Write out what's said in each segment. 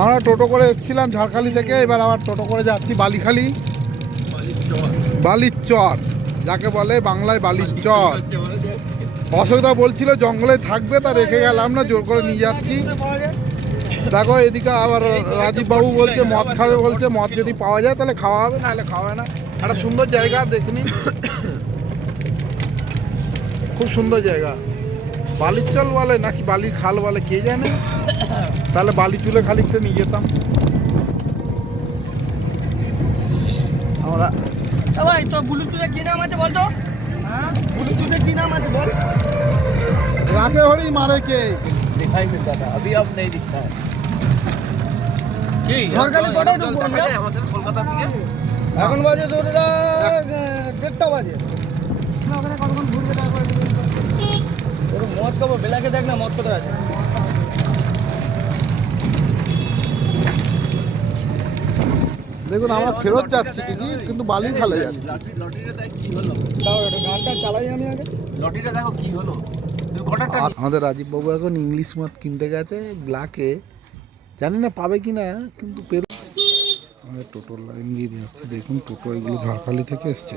আমরা টোটো করে এসেছিলাম ঝাড়খালি থেকে, এবার আবার টোটো করে যাচ্ছি বালিখালি। বালির চর যাকে বলে বাংলায় বালির চর। অশোকদা বলছিল জঙ্গলে থাকবে, তা রেখে গেলাম না, জোর করে নিয়ে যাচ্ছি। দেখো এদিকে আবার রাজীব বাবু বলছে মদ খাবে, বলছে মদ যদি পাওয়া যায় তাহলে খাওয়া হবে, নাহলে খাওয়া হয় না। একটা সুন্দর জায়গা দেখনি, খুব সুন্দর জায়গা। বালির চল বলে নাকি বালির খাল বলে কে জানে। তাহলে বালি চুলে খালিকটা নিয়ে যেতাম আমরা। ভাই তো ব্লুটুথের কি নাম আছে বলতো? হ্যাঁ ব্লুটুথের কি নাম আছে বল। রাতে হরি মারে কে दिखाई मिलता था, अभी अब नहीं दिखता है। ঝড়খালি কটায় ঢুকবো আমরা? আমাদের কলকাতা থেকে এখন বাজে তোরা 1:30 বাজে। না ওখানে কতক্ষণ ঘুরবে তারপর ওর মদ খাবো। বেলাকে দেখ না মদ কোথায় আছে। দেখুন আমরা ফেরত যাচ্ছি ঠিকই, কিন্তু বালির খালে যাচ্ছি। লটিটা দেখ কি হলো, দাও একটু গানটা চালাই আমি আগে। লটিটা দেখো কি হলো। আমাদের রাজীব বাবু এখন ইংলিশ মদ কিনতে গেছে ব্ল্যাকে, জানি না পাবে কিনা, কিন্তু আমাদের টোটোর লাইন দিয়ে যাচ্ছে। দেখুন টোটো এগুলো ঝাড়খালি থেকে এসছে।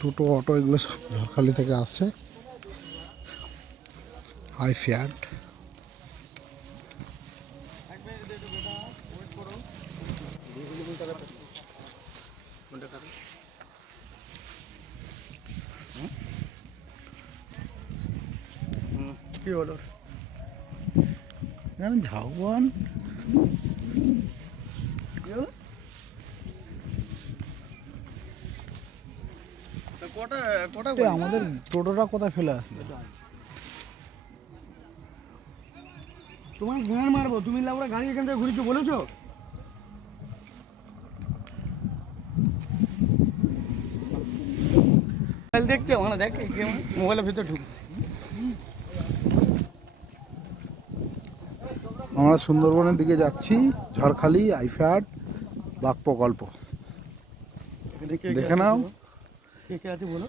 টোটো অটো এগুলো সব ঝাড়খালি থেকে আসছে, হাই ফ্যাট। কি হলো ঝাউবন আমাদের টোটোটা কোথায় ফেলে আসলো? তোমার গান মারবো, তুমি লাউরা গাড়ি এখান থেকে ঘুরিছো বলেছো? মোবাইল দেখছো মানে দেখ মোবাইলের ভিতরে ঢুক। আমরা সুন্দরবনের দিকে যাচ্ছি, ঝড়খালি আইফ্যাট বাঘ প্রকল্প দেখে নাও। কে কে আছে বলো।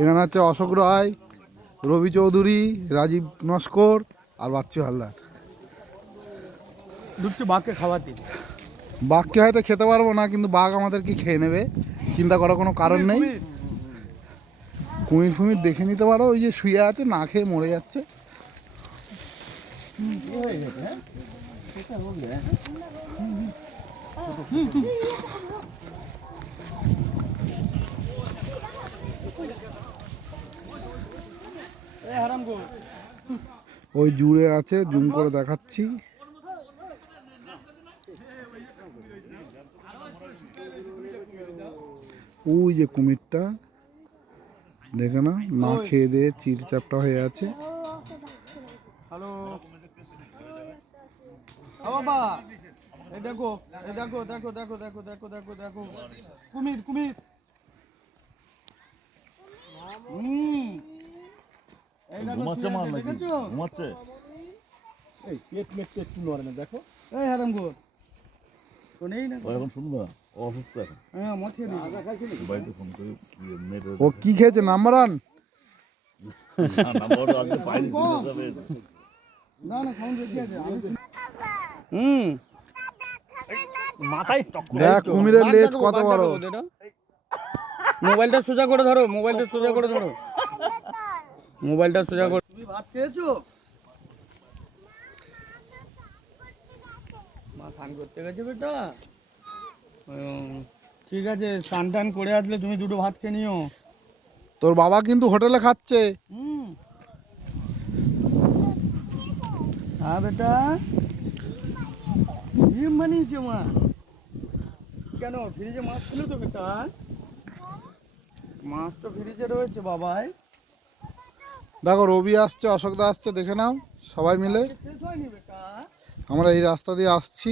এখানে আছে অশোক রায়, রবি চৌধুরী, রাজীব নস্কর আর বাচ্চু হালদার। দুটো বাঘকে খাবার দিন। বাঘকে হয়তো খেতে পারবো না, কিন্তু বাঘ আমাদেরকে খেয়ে নেবে, চিন্তা করার কোনো কারণ নেই। কুমির ফুমির দেখে নিতে পারো, ওই যে শুয়ে আছে না খেয়ে মরে যাচ্ছে। ওই জুড়ে আছে, জুম করে দেখাচ্ছি। ওই যে কুমিরটা দেখে না, না খেয়ে দিয়ে চিরচাপটা হয়ে আছে। হ্যালো বাবা, এই দেখো এই দেখো দেখো দেখো দেখো দেখো দেখো দেখো কুমির কুমির। এই দেখো দেখেছো? ঘুমাচ্ছে। এই পেট মেট একটু নড়ে না দেখো। এই হারামখোর তো নেই না এখন শুনবো না, অসুস্থ এখন। হ্যাঁ মদ খেয়ে নিয়েছি। বাড়িতে ফোন করে ও কি খেয়েছে নাম্বার ওয়ান? নাম্বার আজকে পাইনি, সিরিয়াস হবে। না না সাউন্ড বেশি আছে। মাথায় দেখ কুমিরের লেজ কত বড়। মোবাইলটা সোজা করে ধরো, মোবাইলটা সোজা করে ধরো, মোবাইলটা সোজা করে। তুমি ভাত খেয়েছো? মা স্নান করতে গেছে বেটা। ঠিক আছে, স্নান টান করে আসলে তুমি দুটো ভাত খেয়ে নিও। তোর বাবা কিন্তু হোটেলে খাচ্ছে। হ্যাঁ বেটা, ডিম বানিয়েছে মা। কেন ফ্রিজে মাছ ছিল তো বেটা? মাছ তো ফ্রিজে রয়েছে বাবাই। দেখো রবি আসছে, অশোকদা আসছে, দেখে নাও সবাই মিলে। শেষ হয়নি বেটা। আমরা এই রাস্তা দিয়ে আসছি।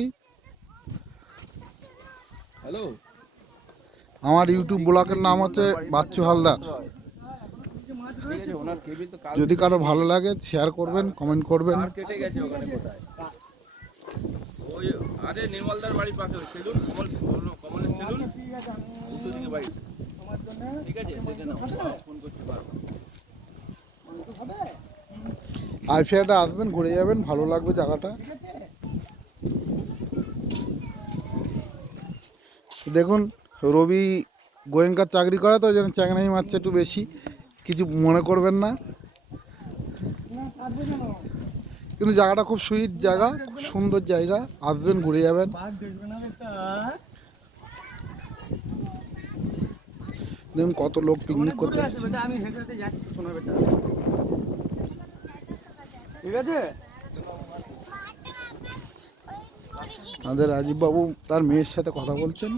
হ্যালো, আমার ইউটিউব ব্লগের নাম হচ্ছে বাচ্চু হালদার। যদি কারো ভালো লাগে শেয়ার করবেন, কমেন্ট করবেন। কেটে গেছে ওখানে কোথায়? ওই আরে নির্মলদার বাড়ির পাশে সেলুন, কমলের সেলুন। তোমার জন্য ঠিক আছে দেখে নাও ফোন করতে পারবো মাংস খাবে আইফিয়াটা আসবেন, ঘুরে যাবেন, ভালো লাগবে জায়গাটা। ঠিক আছে দেখুন রবি গোয়েঙ্কার চাকরি করে তো ওই জন্য চ্যাংড়াই মারছে একটু বেশি, কিছু মনে করবেন না। না কাটবে কেন কিন্তু জায়গাটা খুব সুইট জায়গা, খুব সুন্দর জায়গা, আসবেন ঘুরে যাবেন। বাঘ দেখবে না বেটা দেখুন কত লোক পিকনিক করতে আসবে আসছে। বেটা আমি হেঁটে হেঁটে যাচ্ছি শোনো বেটা ঠিক আছে আমাদের রাজীব বাবু তার মেয়ের সাথে কথা বলছেন।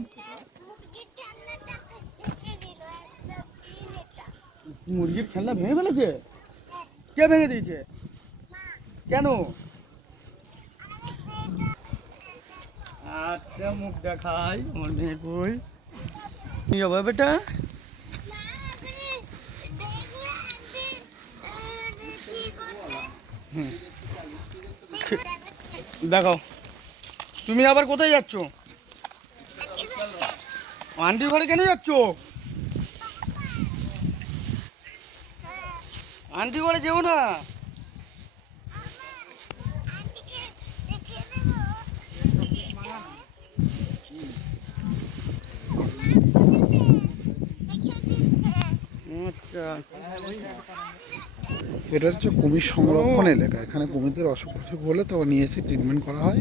মুরগির খেলনা ভেঙে ফেলেছে কে ভেঙে দিয়েছে কেন আচ্ছা মুখ দেখাই আমার মেয়ে কই কি হবে বেটা দেখো তুমি আবার কোথায় যাচ্ছ আন্টির ঘরে কেন যাচ্ছ আন্টি ঘরে যেও না আচ্ছা এটা হচ্ছে কুমির সংরক্ষণ এলাকা, এখানে কুমিরদের অসুখ টসুখ হলে তো নিয়ে এসে ট্রিটমেন্ট করা হয়।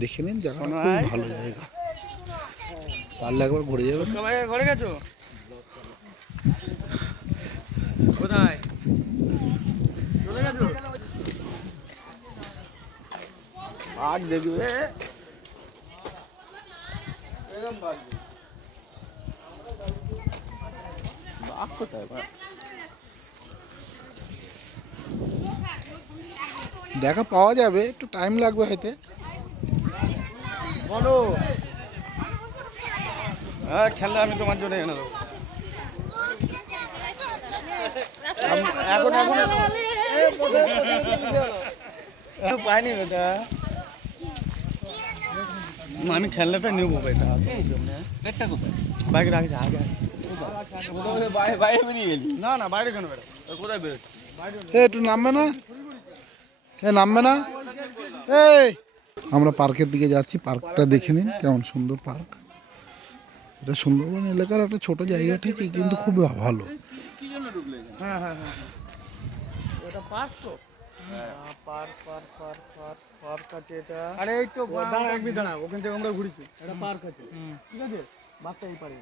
দেখে নিন জায়গাটা খুব ভালো জায়গা, পারলে একবার ঘুরে যাবেন। সবাই ঘরে গেছো কোথায় চলে গেছো বাঘ দেখবে এরকম বাঘ বাঘ কোথায় বাঘ দেখা পাওয়া যাবে, একটু টাইম লাগবে হয়তো। বলো হ্যাঁ খেলনা আমি তোমার জন্য এনে দেবো এখন এখন পাইনি বেটা আমি খেলনাটা নেবো বেটা পেটটা কোথায় বাইরে রাখছি আগে বাইরে বেরিয়ে গেলি না না বাইরে কেন বেটা কোথায় বেরোচ্ছি একটু নামবে না, নামবে না। এই আমরা পার্কের দিকে যাচ্ছি, পার্কটা দেখে নিন কেমন সুন্দর পার্ক। এটা সুন্দরবন এলাকার একটা ছোট জায়গা ঠিকই, কিন্তু খুব ভালো। হ্যাঁ হ্যাঁ হ্যাঁ এটা পার্ক তো park park park park park আছে এটা আরে এই তো দাঁড়া একদিন দাঁড়া ওখান থেকে আমরা ঘুরেছি এটা পার্ক আছে ঠিক আছে বাচ্চা এই পারে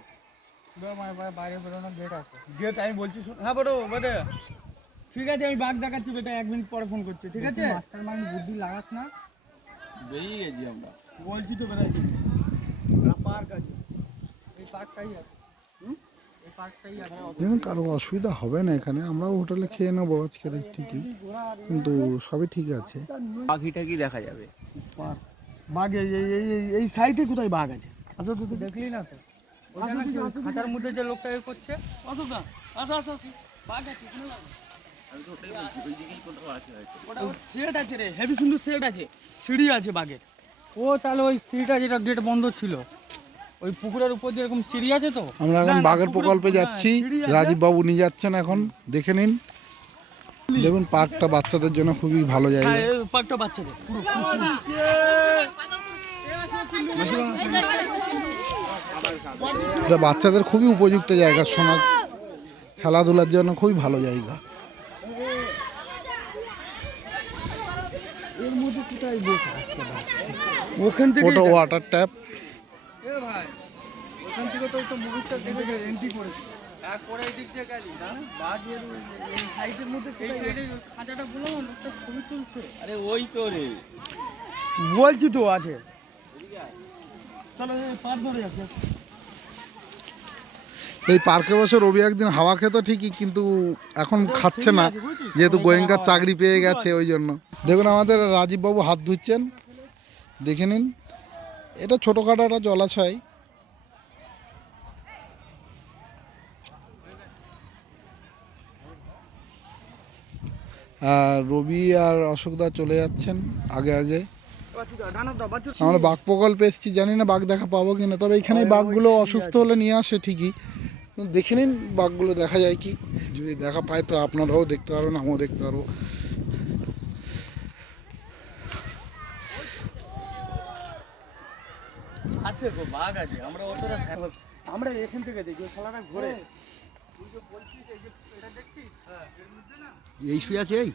বাইরে বেরোনোর গেট আছে গেট আমি বলছি হ্যাঁ বড় বেটা ঠিক আছে আমি বাঘ দেখাচ্ছি বেটা 1 মিনিট পরে ফোন করছি ঠিক আছে মাস্টার মাইন্ড বুদ্ধি লাগাস না বেরিয়ে গেছি আমরা বলছি তো বেরাইছি পার্ক আছে এই পার্কটাই আছে এই পার্কটাই আছে দেখুন কারো অসুবিধা হবে না, এখানে আমরাও হোটেলে খেয়ে নেবো আজকের ঠিকই, কিন্তু সবই ঠিক আছে। পাখিটা কি দেখা যাবে বাঘ এই সাইডে কোথায় বাঘ আছে আসো তুই দেখলি না তো খাতার মধ্যে যে লোকটা এ করছে আসো না আসো আসো বাঘ আছে সেট আছে রে হেভি সুন্দর সেট আছে সিঁড়ি আছে বাঘের ও তাহলে ওই সিঁড়িটা যেটা গেট বন্ধ ছিল ওই পুকুরের উপর দিয়ে এরকম সিঁড়ি আছে তো আমরা এখন বাঘের প্রকল্পে যাচ্ছি, রাজীব বাবু নিয়ে যাচ্ছেন এখন, দেখে নিন। দেখুন পার্কটা বাচ্চাদের জন্য খুবই ভালো জায়গা। পার্কটা বাচ্চাদের এটা বাচ্চাদের খুবই উপযুক্ত জায়গা, সমাজ খেলাধুলার জন্য খুবই ভালো জায়গা। এর মধ্যে কোথায় বসে আছে ওখান থেকে ওটা ওয়াটার ট্যাপ। এ ভাই ওখান থেকে তো একটা মুভিটা দেখে এন্ট্রি করেছে তারপরে এই দিক দিয়ে গেলি না বাঘের এই সাইডের মধ্যে এই সাইডে খাঁচাটা বললাম না লোকটা ছবি তুলছে আরে ওই তো রে বলছি তো আছে চলো পার ধরে যাচ্ছে এই পার্কে বসে রবি একদিন হাওয়া খেত ঠিকই, কিন্তু এখন খাচ্ছে না যেহেতু গোয়েঙ্কার চাকরি পেয়ে গেছে ওই জন্য। দেখুন আমাদের রাজীব বাবু হাত ধুচ্ছেন, দেখে নিন। এটা ছোটোখাটো একটা জলাশয়। আর রবি আর অশোকদা চলে যাচ্ছেন আগে আগে। আমরা বাঘ প্রকল্পে এসেছি, জানি না বাঘ দেখা পাবো কিনা, তবে এখানে বাঘগুলো অসুস্থ হলে নিয়ে আসে ঠিকই। দেখে নিন বাঘগুলো দেখা যায় কি, যদি দেখা পায় তো আপনারাও দেখতে পারবেন, আমিও দেখতে পারবো। আছে গো, বাঘ আছে, আমরা অতটা আমরা এখান থেকে দেখি ওই শালাটা ঘুরে এই শুয়ে আছে এই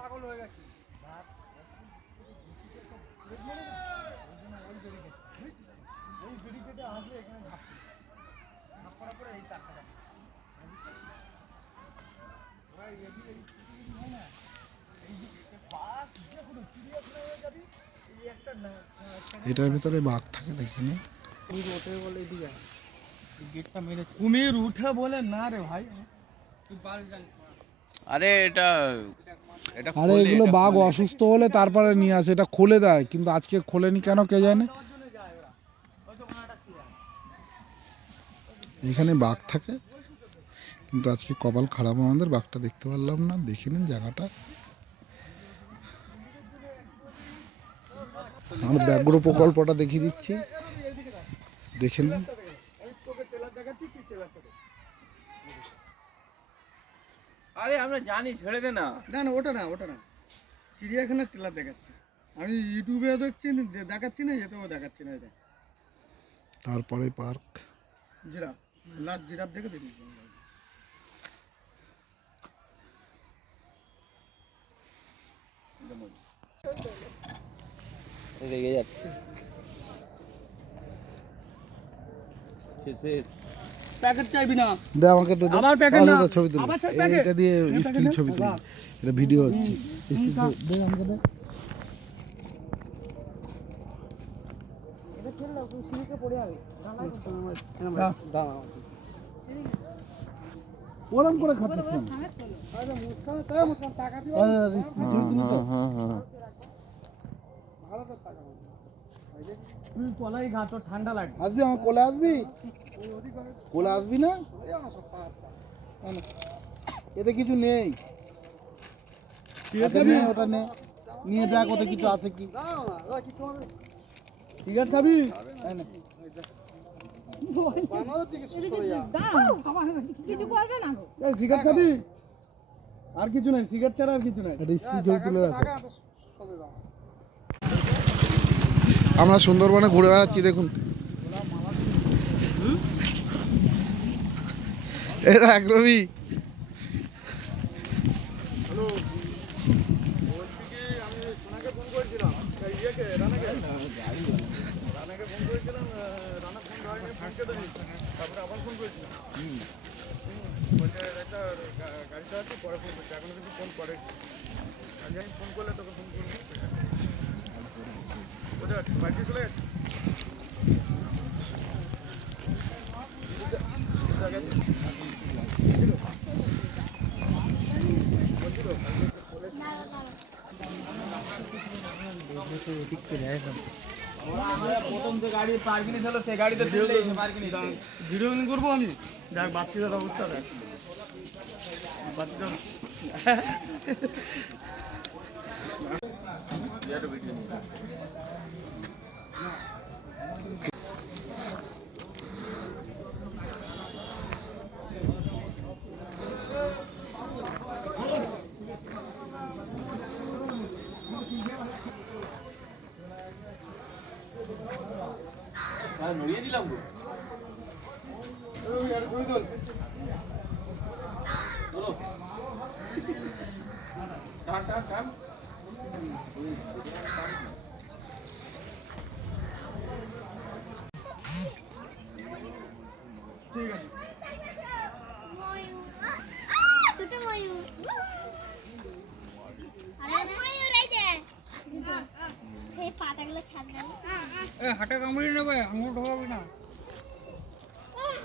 পাগল হয়ে গেছে। এটার ভিতরে বাঘ থাকে, দেখে নিন। কুমির উঠে বলে না রে ভাই। আরে এটা আরে এগুলো বাঘ অসুস্থ হলে তারপরে নিয়ে আসে, এটা খুলে দেয়, কিন্তু আজকে খোলেনি কেন কে জানে। এখানে বাঘ থাকে, কিন্তু আজকে কপাল খারাপ আমাদের, বাঘটা দেখতে পারলাম না। দেখে নিন জায়গাটা। আমার ব্যাঘ্র প্রকল্পটা দেখিয়ে দিচ্ছি, দেখে নিন। আরে আমরা জানি, ছেড়ে দে না। না না, ওটা না চিড়িয়াখানার ট্রেলার দেখাচ্ছি আমি, ইউটিউবেও দেখছি, দেখাচ্ছি না, এতেও দেখাচ্ছি না। এটা তারপরে পার্ক জিরাফ, লাস্ট জিরাফ দেখে বেরিয়েছি। রেগে যাচ্ছে। প্যাকেট চাইবি না, দে আমাকে একটু দে। আবার প্যাকেট না, ছবি তুলি, আবার প্যাকেট। এটা দিয়ে স্টিল ছবি তুলি, এটা ভিডিও হচ্ছে। স্টিল দে আমাকে দে। ওরম করে খাচ্ছিস কেন? তুই তলাই ঘা, তোর ঠান্ডা লাগবে। আসবি আমার কোলে, আসবি কোলে, আসবি না? এতে কিছু নেই, এতে নেই, ওটা নে, নিয়ে দেখ ওতে কিছু আছে কি। সিগারেট খাবি? এই নে। কিছু করবে না গো। এই সিগারেট খাবি? আর কিছু নাই, সিগারেট ছাড়া আর কিছু নাই। এটা স্টিল ছবি তুলে রাখো। আমরা সুন্দরবনে ঘুরে বেড়াচ্ছি, দেখুন। এই দেখ রবি, তারপরে আবার ফোন করেছিলাম, বলছে একটা গাড়ি চালাচ্ছি, পরে ফোন করছি, এখনো কিন্তু ফোন করে। আমি ফোন করলে তোকে ফোন করবো। কোথায় আছিস? বাড়িতে চলে গেছিস? প্রথম যে গাড়ি পার্কিং ছিল সেই গাড়িতে তুললে পার্কিং ভিডিও করবো আমি। দেখ বাচ্চাদের অবস্থা, দেখ বাচ্চাদের। নড়িয়ে দিলাম গো। টান টান টান। ঠিক আছে। দুটো ময়ূর। আরে ময়ূর এই যে। এই পাতাগুলো ছাড় দাও। এ হাতে কামড়িয়ে নেবে, আঙুল ঢোকাবে না।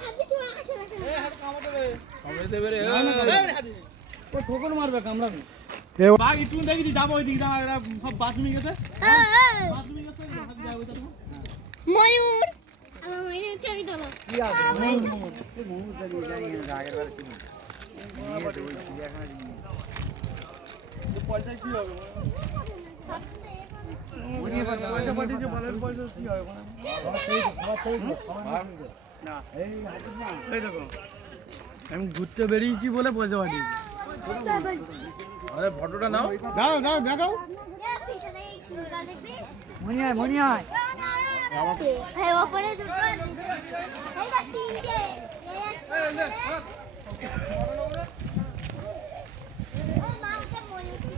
হাতে তো আসে না। হাতে কামড় দেবে। কামড়ে দেবে রে। ও ঠোকর মারবে, কামড়াবে। এ বাঘ একটু দেখেছি, যাবো ওইদিকে, যা এরা সব বাথরুমে গেছে। বাথরুমে গেছে, হাতে যাবে ওইটা। ময়ূর। আমার ময়ূরের ছবি তোলো। পয়সা কি হবে পয়সা পাঠিয়েছে বলেন পয়সা কি হবে না এই দেখো আমি ঘুরতে বেরিয়েছি বলে পয়সা পাঠিয়েছি আরে ফটোটা নাও দাও দাও দেখাও মনি আয় হ্যাঁ ওপরে দুটো এইটা তিনটে এই একটা ও মাকে বলেছি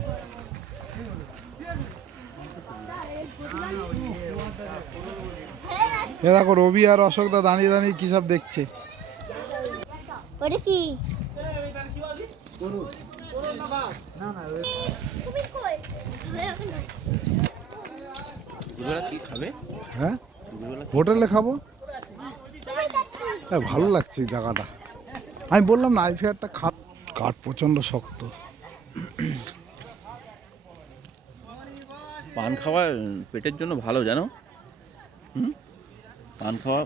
এ দেখো রবি আর অশোকদা দাঁড়িয়ে দাঁড়িয়ে কি সব দেখছে। ওটা কি তুমি কই দুপুরবেলা কি খাবে? হ্যাঁ হোটেলে খাবো। হ্যাঁ ভালো লাগছে এই জায়গাটা। আমি বললাম না আইফেয়ারটা কাঠ প্রচণ্ড শক্ত। পান খাওয়া পেটের জন্য ভালো জানো। পান খাওয়া